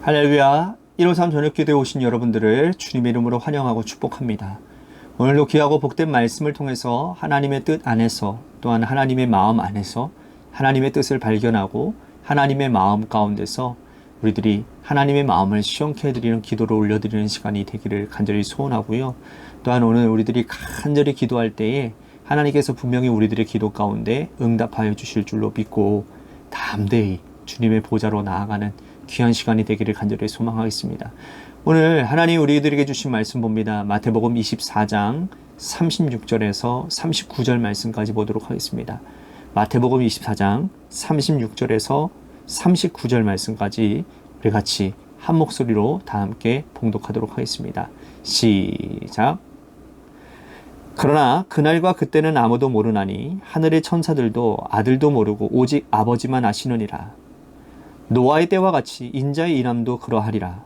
할렐루야. 153 저녁기도에 오신 여러분들을 주님의 이름으로 환영하고 축복합니다. 오늘도 귀하고 복된 말씀을 통해서 하나님의 뜻 안에서 또한 하나님의 마음 안에서 하나님의 뜻을 발견하고 하나님의 마음 가운데서 우리들이 하나님의 마음을 시원케 해드리는 기도를 올려드리는 시간이 되기를 간절히 소원하고요. 또한 오늘 우리들이 간절히 기도할 때에 하나님께서 분명히 우리들의 기도 가운데 응답하여 주실 줄로 믿고 담대히 주님의 보좌로 나아가는 귀한 시간이 되기를 간절히 소망하겠습니다. 오늘 하나님 우리들에게 주신 말씀 봅니다. 마태복음 24장 36절에서 39절 말씀까지 보도록 하겠습니다. 마태복음 24장 36절에서 39절 말씀까지 우리 같이 한 목소리로 다 함께 봉독하도록 하겠습니다. 시작. 그러나 그날과 그때는 아무도 모르나니 하늘의 천사들도 아들도 모르고 오직 아버지만 아시느니라. 노아의 때와 같이 인자의 일함도 그러하리라.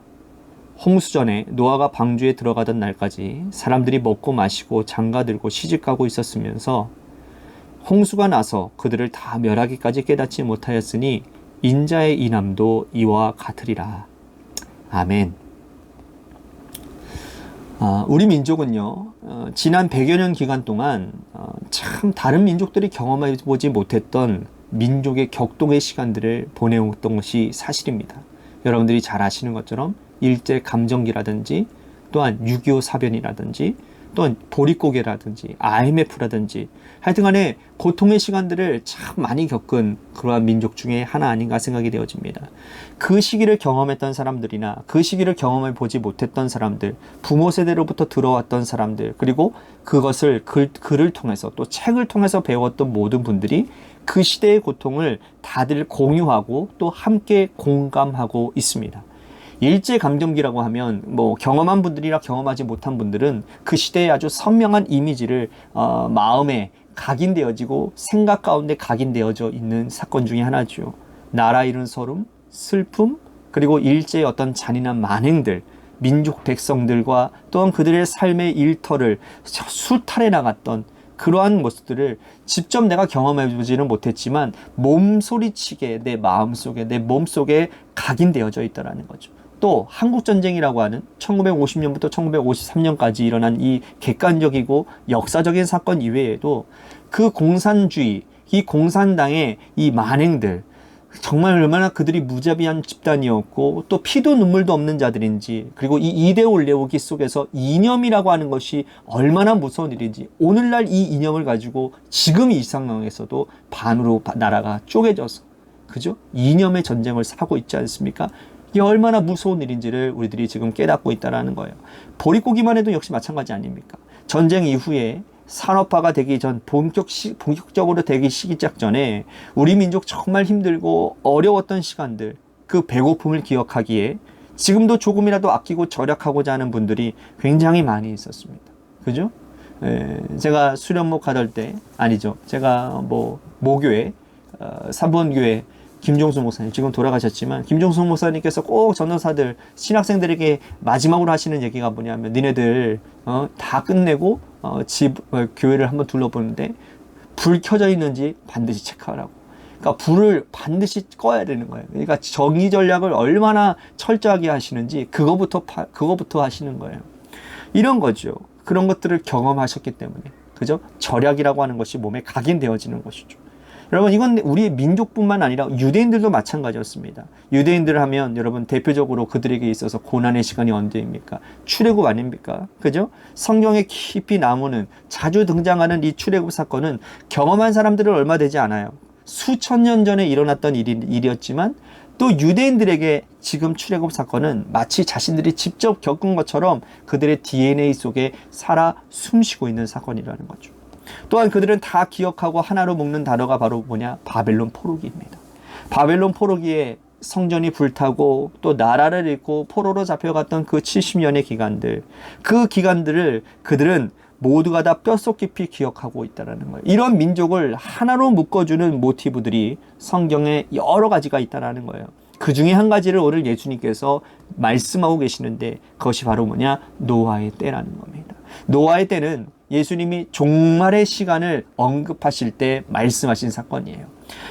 홍수전에 노아가 방주에 들어가던 날까지 사람들이 먹고 마시고 장가들고 시집가고 있었으면서 홍수가 나서 그들을 다 멸하기까지 깨닫지 못하였으니 인자의 인함도 이와 같으리라. 아멘. 우리 민족은요, 지난 100여 년 기간 동안 참 다른 민족들이 경험해보지 못했던 민족의 격동의 시간들을 보내왔던 것이 사실입니다. 여러분들이 잘 아시는 것처럼 일제감정기라든지 또한 6.25 사변이라든지 또한 보릿고개라든지 IMF라든지 하여튼간에 고통의 시간들을 참 많이 겪은 그러한 민족 중에 하나 아닌가 생각이 되어집니다. 그 시기를 경험했던 사람들이나 그 시기를 경험해 보지 못했던 사람들, 부모 세대로부터 들어왔던 사람들, 그리고 그것을 글을 통해서 또 책을 통해서 배웠던 모든 분들이 그 시대의 고통을 다들 공유하고 또 함께 공감하고 있습니다. 일제감정기라고 하면 경험한 분들이라 경험하지 못한 분들은 그 시대의 아주 선명한 이미지를 마음에 각인되어지고 생각 가운데 각인되어져 있는 사건 중에 하나죠. 나라 잃은 서름, 슬픔, 그리고 일제의 어떤 잔인한 만행들, 민족 백성들과 또한 그들의 삶의 일터를 수탈해 나갔던 그러한 모습들을 직접 내가 경험해보지는 못했지만 몸소리치게 내 마음속에 내 몸속에 각인되어져 있다는 거죠. 또 한국전쟁이라고 하는 1950년부터 1953년까지 일어난 이 객관적이고 역사적인 사건 이외에도 그 공산주의, 이 공산당의 이 만행들, 정말 얼마나 그들이 무자비한 집단이었고 또 피도 눈물도 없는 자들인지, 그리고 이 이데올레오기 속에서 이념이라고 하는 것이 얼마나 무서운 일인지, 오늘날 이 이념을 가지고 지금 이 상황에서도 반으로 나라가 쪼개져서 그죠? 이념의 전쟁을 하고 있지 않습니까? 이게 얼마나 무서운 일인지를 우리들이 지금 깨닫고 있다는 거예요. 보릿고기만 해도 역시 마찬가지 아닙니까? 전쟁 이후에 산업화가 되기 전 본격적으로 되기 시작 전에 우리 민족 정말 힘들고 어려웠던 시간들, 그 배고픔을 기억하기에 지금도 조금이라도 아끼고 절약하고자 하는 분들이 굉장히 많이 있었습니다. 그죠? 제가 수련목 하던 때, 아니죠. 제가 모교회, 3번 교회 김종수 목사님, 지금 돌아가셨지만 김종수 목사님께서 꼭 전도사들, 신학생들에게 마지막으로 하시는 얘기가 뭐냐면, 니네들 다 끝내고 교회를 한번 둘러보는데 불 켜져 있는지 반드시 체크하라고. 그러니까 불을 반드시 꺼야 되는 거예요. 그러니까 정의 전략을 얼마나 철저하게 하시는지 그거부터 하시는 거예요. 이런 거죠. 그런 것들을 경험하셨기 때문에, 그죠? 절약이라고 하는 것이 몸에 각인되어지는 것이죠. 여러분, 이건 우리의 민족뿐만 아니라 유대인들도 마찬가지였습니다. 유대인들 하면 여러분 대표적으로 그들에게 있어서 고난의 시간이 언제입니까? 출애굽 아닙니까? 그죠? 성경에 깊이 나무는 자주 등장하는 이 출애굽 사건은 경험한 사람들은 얼마 되지 않아요. 수천 년 전에 일어났던 일이었지만 또 유대인들에게 지금 출애굽 사건은 마치 자신들이 직접 겪은 것처럼 그들의 DNA 속에 살아 숨쉬고 있는 사건이라는 거죠. 또한 그들은 다 기억하고 하나로 묶는 단어가 바로 뭐냐? 바벨론 포로기입니다. 바벨론 포로기에 성전이 불타고 또 나라를 잃고 포로로 잡혀갔던 그 70년의 기간들, 그 기간들을 그들은 모두가 다 뼛속 깊이 기억하고 있다는 거예요. 이런 민족을 하나로 묶어주는 모티브들이 성경에 여러 가지가 있다는 거예요. 그 중에 한 가지를 오늘 예수님께서 말씀하고 계시는데, 그것이 바로 뭐냐? 노아의 때라는 겁니다. 노아의 때는 예수님이 종말의 시간을 언급하실 때 말씀하신 사건이에요.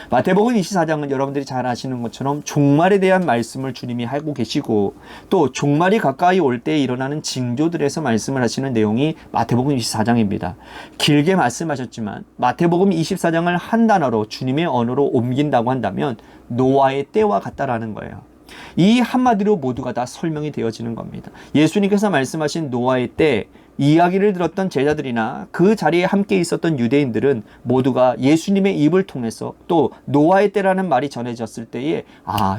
마태복음 24장은 여러분들이 잘 아시는 것처럼 종말에 대한 말씀을 주님이 하고 계시고 또 종말이 가까이 올 때 일어나는 징조들에서 말씀을 하시는 내용이 마태복음 24장입니다. 길게 말씀하셨지만 마태복음 24장을 한 단어로 주님의 언어로 옮긴다고 한다면 노아의 때와 같다라는 거예요. 이 한마디로 모두가 다 설명이 되어지는 겁니다. 예수님께서 말씀하신 노아의 때 이야기를 들었던 제자들이나 그 자리에 함께 있었던 유대인들은 모두가 예수님의 입을 통해서 또 노아의 때라는 말이 전해졌을 때에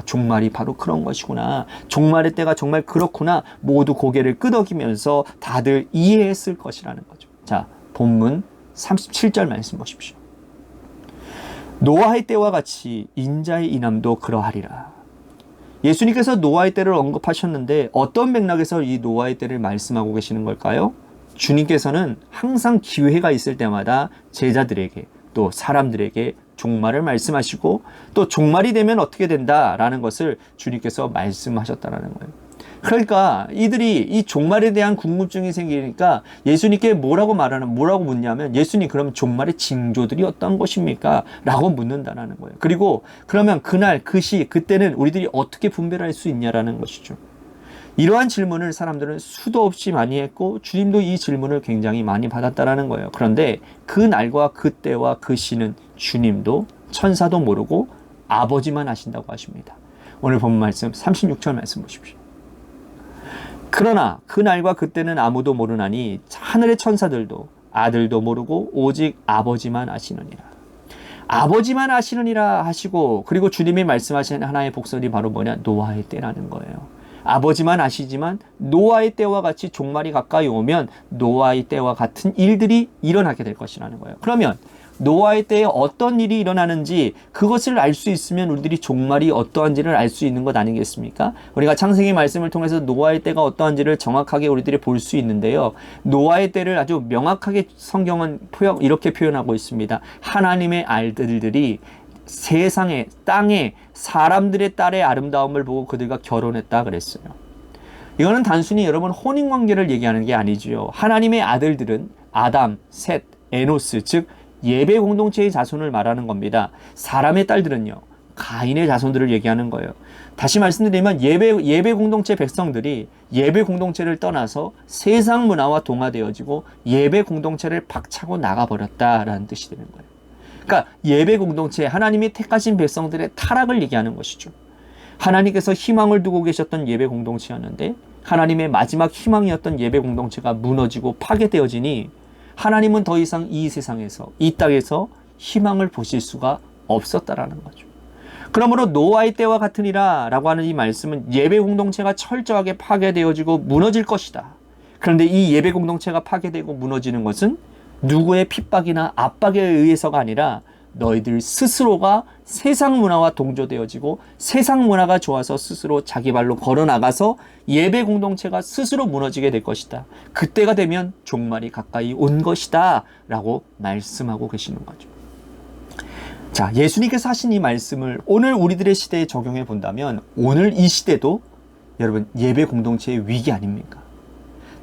종말이 바로 그런 것이구나, 종말의 때가 정말 그렇구나, 모두 고개를 끄덕이면서 다들 이해했을 것이라는 거죠. 자, 본문 37절 말씀 보십시오. 노아의 때와 같이 인자의 인함도 그러하리라. 예수님께서 노아의 때를 언급하셨는데 어떤 맥락에서 이 노아의 때를 말씀하고 계시는 걸까요? 주님께서는 항상 기회가 있을 때마다 제자들에게 또 사람들에게 종말을 말씀하시고 또 종말이 되면 어떻게 된다라는 것을 주님께서 말씀하셨다는 거예요. 그러니까 이들이 이 종말에 대한 궁금증이 생기니까 예수님께 뭐라고 묻냐면, 예수님 그럼 종말의 징조들이 어떤 것입니까? 라고 묻는다는 거예요. 그리고 그러면 그날 그 시 그때는 우리들이 어떻게 분별할 수 있냐라는 것이죠. 이러한 질문을 사람들은 수도 없이 많이 했고 주님도 이 질문을 굉장히 많이 받았다라는 거예요. 그런데 그 날과 그 때와 그 시는 주님도 천사도 모르고 아버지만 아신다고 하십니다. 오늘 본 말씀 36절 말씀 보십시오. 그러나 그 날과 그때는 아무도 모르나니 하늘의 천사들도 아들도 모르고 오직 아버지만 아시느니라. 아버지만 아시느니라 하시고, 그리고 주님이 말씀하신 하나의 복설이 바로 뭐냐? 노아의 때라는 거예요. 아버지만 아시지만 노아의 때와 같이 종말이 가까이 오면 노아의 때와 같은 일들이 일어나게 될 것이라는 거예요. 그러면 노아의 때에 어떤 일이 일어나는지 그것을 알 수 있으면 우리들이 종말이 어떠한지를 알 수 있는 것 아니겠습니까? 우리가 창세기 말씀을 통해서 노아의 때가 어떠한지를 정확하게 우리들이 볼 수 있는데요. 노아의 때를 아주 명확하게 성경은 이렇게 표현하고 있습니다. 하나님의 아들들이 세상에, 땅에 사람들의 딸의 아름다움을 보고 그들과 결혼했다 그랬어요. 이거는 단순히 여러분 혼인관계를 얘기하는 게 아니지요. 하나님의 아들들은 아담, 셋, 에노스, 즉 예배 공동체의 자손을 말하는 겁니다. 사람의 딸들은요, 가인의 자손들을 얘기하는 거예요. 다시 말씀드리면 예배 공동체 백성들이 예배 공동체를 떠나서 세상 문화와 동화되어지고 예배 공동체를 박차고 나가버렸다라는 뜻이 되는 거예요. 그러니까 예배 공동체, 하나님이 택하신 백성들의 타락을 얘기하는 것이죠. 하나님께서 희망을 두고 계셨던 예배 공동체였는데 하나님의 마지막 희망이었던 예배 공동체가 무너지고 파괴되어지니 하나님은 더 이상 이 세상에서, 이 땅에서 희망을 보실 수가 없었다라는 거죠. 그러므로 노아의 때와 같으니라 라고 하는 이 말씀은 예배 공동체가 철저하게 파괴되어지고 무너질 것이다. 그런데 이 예배 공동체가 파괴되고 무너지는 것은 누구의 핍박이나 압박에 의해서가 아니라 너희들 스스로가 세상 문화와 동조되어지고 세상 문화가 좋아서 스스로 자기 발로 걸어나가서 예배 공동체가 스스로 무너지게 될 것이다. 그때가 되면 종말이 가까이 온 것이다 라고 말씀하고 계시는 거죠. 자, 예수님께서 하신 이 말씀을 오늘 우리들의 시대에 적용해 본다면 오늘 이 시대도 여러분 예배 공동체의 위기 아닙니까?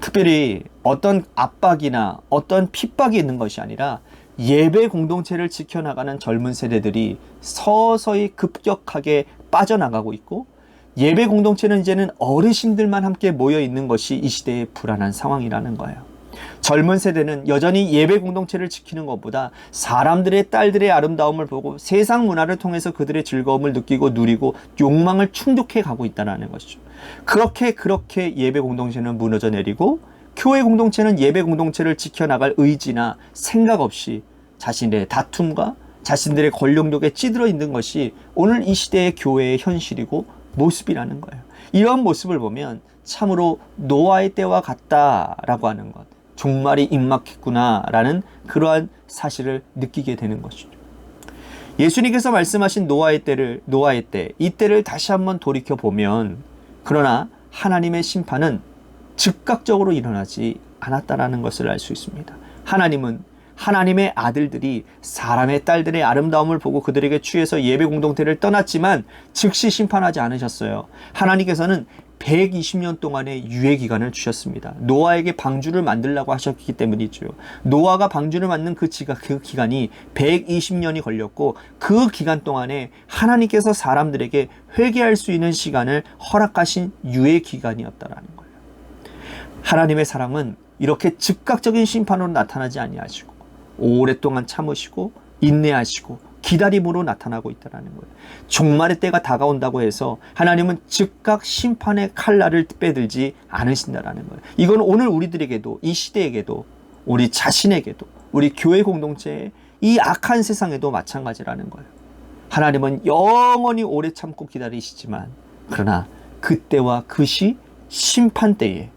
특별히 어떤 압박이나 어떤 핍박이 있는 것이 아니라 예배 공동체를 지켜나가는 젊은 세대들이 서서히 급격하게 빠져나가고 있고, 예배 공동체는 이제는 어르신들만 함께 모여 있는 것이 이 시대의 불안한 상황이라는 거예요. 젊은 세대는 여전히 예배 공동체를 지키는 것보다 사람들의 딸들의 아름다움을 보고 세상 문화를 통해서 그들의 즐거움을 느끼고 누리고 욕망을 충족해 가고 있다는 것이죠. 그렇게 예배 공동체는 무너져 내리고 교회 공동체는 예배 공동체를 지켜나갈 의지나 생각 없이 자신의 다툼과 자신들의 권력욕에 찌들어 있는 것이 오늘 이 시대의 교회의 현실이고 모습이라는 거예요. 이런 모습을 보면 참으로 노아의 때와 같다라고 하는 것, 종말이 임박했구나라는 그러한 사실을 느끼게 되는 것이죠. 예수님께서 말씀하신 노아의 때, 이 때를 다시 한번 돌이켜 보면, 그러나 하나님의 심판은 즉각적으로 일어나지 않았다라는 것을 알 수 있습니다. 하나님은 하나님의 아들들이 사람의 딸들의 아름다움을 보고 그들에게 취해서 예배 공동체를 떠났지만 즉시 심판하지 않으셨어요. 하나님께서는 120년 동안의 유예 기간을 주셨습니다. 노아에게 방주를 만들라고 하셨기 때문이죠. 노아가 방주를 만든 그 기간이 120년이 걸렸고 그 기간 동안에 하나님께서 사람들에게 회개할 수 있는 시간을 허락하신 유예 기간이었다라는 거예요. 하나님의 사랑은 이렇게 즉각적인 심판으로 나타나지 아니하시고 오랫동안 참으시고 인내하시고 기다림으로 나타나고 있다는 거예요. 종말의 때가 다가온다고 해서 하나님은 즉각 심판의 칼날을 빼들지 않으신다는 거예요. 이건 오늘 우리들에게도, 이 시대에게도, 우리 자신에게도, 우리 교회 공동체의 이 악한 세상에도 마찬가지라는 거예요. 하나님은 영원히 오래 참고 기다리시지만 그러나 그때와 그 시 심판 때에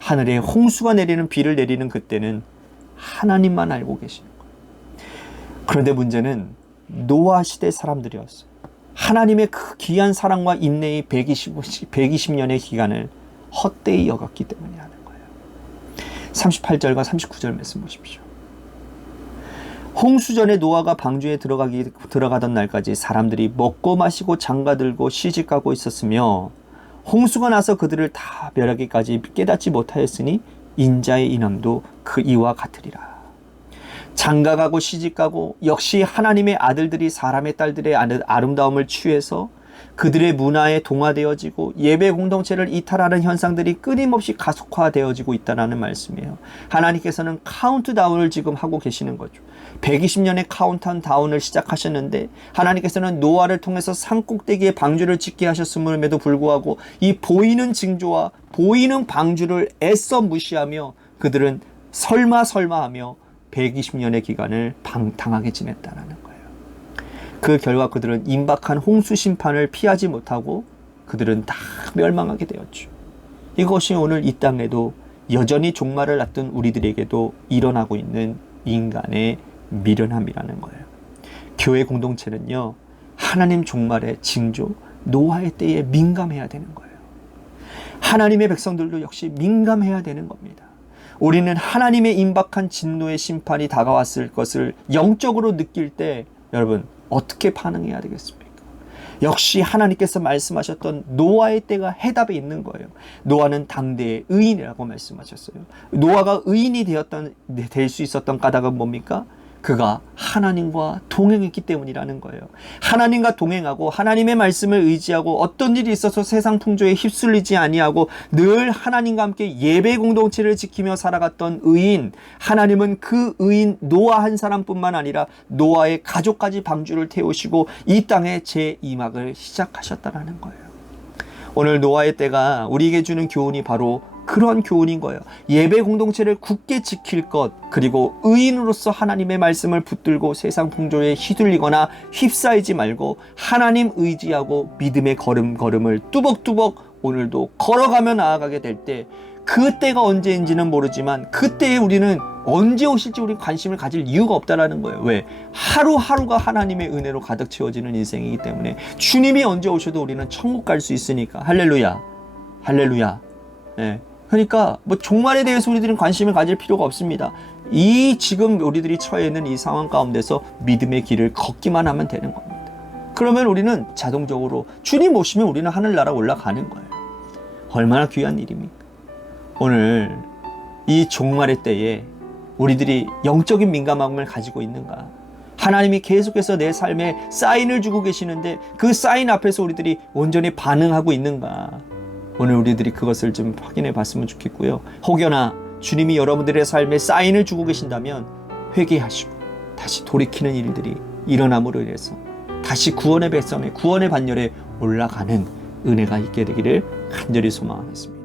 하늘에 홍수가 내리는 비를 내리는 그때는 하나님만 알고 계시는 거예요. 그런데 문제는 노아 시대 사람들이었어요. 하나님의 그 귀한 사랑과 인내의 120년의 기간을 헛되이 여겼기 때문에 하는 거예요. 38절과 39절 말씀 보십시오. 홍수 전에 노아가 방주에 들어가던 날까지 사람들이 먹고 마시고 장가들고 시집가고 있었으며 홍수가 나서 그들을 다 멸하기까지 깨닫지 못하였으니 인자의 인함도 그 이와 같으리라. 장가가고 시집가고 역시 하나님의 아들들이 사람의 딸들의 아름다움을 취해서 그들의 문화에 동화되어지고 예배 공동체를 이탈하는 현상들이 끊임없이 가속화되어지고 있다는 말씀이에요. 하나님께서는 카운트다운을 지금 하고 계시는 거죠. 120년의 카운트다운을 시작하셨는데 하나님께서는 노아를 통해서 산꼭대기에 방주를 짓게 하셨음에도 불구하고 이 보이는 징조와 보이는 방주를 애써 무시하며 그들은 설마 하며 120년의 기간을 방탕하게 지냈다는 거예요. 그 결과 그들은 임박한 홍수 심판을 피하지 못하고 그들은 다 멸망하게 되었죠. 이것이 오늘 이 땅에도 여전히 종말을 앞둔 우리들에게도 일어나고 있는 인간의 미련함이라는 거예요. 교회 공동체는요, 하나님 종말의 징조, 노아의 때에 민감해야 되는 거예요. 하나님의 백성들도 역시 민감해야 되는 겁니다. 우리는 하나님의 임박한 진노의 심판이 다가왔을 것을 영적으로 느낄 때 여러분 어떻게 반응해야 되겠습니까? 역시 하나님께서 말씀하셨던 노아의 때가 해답에 있는 거예요. 노아는 당대의 의인이라고 말씀하셨어요. 노아가 의인이 될 수 있었던 까닭은 뭡니까? 그가 하나님과 동행했기 때문이라는 거예요. 하나님과 동행하고 하나님의 말씀을 의지하고 어떤 일이 있어서 세상 풍조에 휩쓸리지 아니하고 늘 하나님과 함께 예배 공동체를 지키며 살아갔던 의인, 하나님은 그 의인 노아 한 사람뿐만 아니라 노아의 가족까지 방주를 태우시고 이 땅에 제2막을 시작하셨다는 거예요. 오늘 노아의 때가 우리에게 주는 교훈이 바로 그런 교훈인 거예요. 예배 공동체를 굳게 지킬 것, 그리고 의인으로서 하나님의 말씀을 붙들고 세상 풍조에 휘둘리거나 휩싸이지 말고 하나님 의지하고 믿음의 걸음을 뚜벅뚜벅 오늘도 걸어가며 나아가게 될 때, 그때가 언제인지는 모르지만 그때에 우리는 언제 오실지 우리 관심을 가질 이유가 없다라는 거예요. 왜? 하루하루가 하나님의 은혜로 가득 채워지는 인생이기 때문에 주님이 언제 오셔도 우리는 천국 갈 수 있으니까. 할렐루야, 할렐루야. 네. 그러니까 뭐 종말에 대해서 우리들은 관심을 가질 필요가 없습니다. 이 지금 우리들이 처해 있는 이 상황 가운데서 믿음의 길을 걷기만 하면 되는 겁니다. 그러면 우리는 자동적으로 주님 오시면 우리는 하늘나라 올라가는 거예요. 얼마나 귀한 일입니까? 오늘 이 종말의 때에 우리들이 영적인 민감함을 가지고 있는가? 하나님이 계속해서 내 삶에 사인을 주고 계시는데 그 사인 앞에서 우리들이 온전히 반응하고 있는가? 오늘 우리들이 그것을 좀 확인해 봤으면 좋겠고요. 혹여나 주님이 여러분들의 삶에 사인을 주고 계신다면 회개하시고 다시 돌이키는 일들이 일어남으로 인해서 다시 구원의 백성의 구원의 반열에 올라가는 은혜가 있게 되기를 간절히 소망하겠습니다.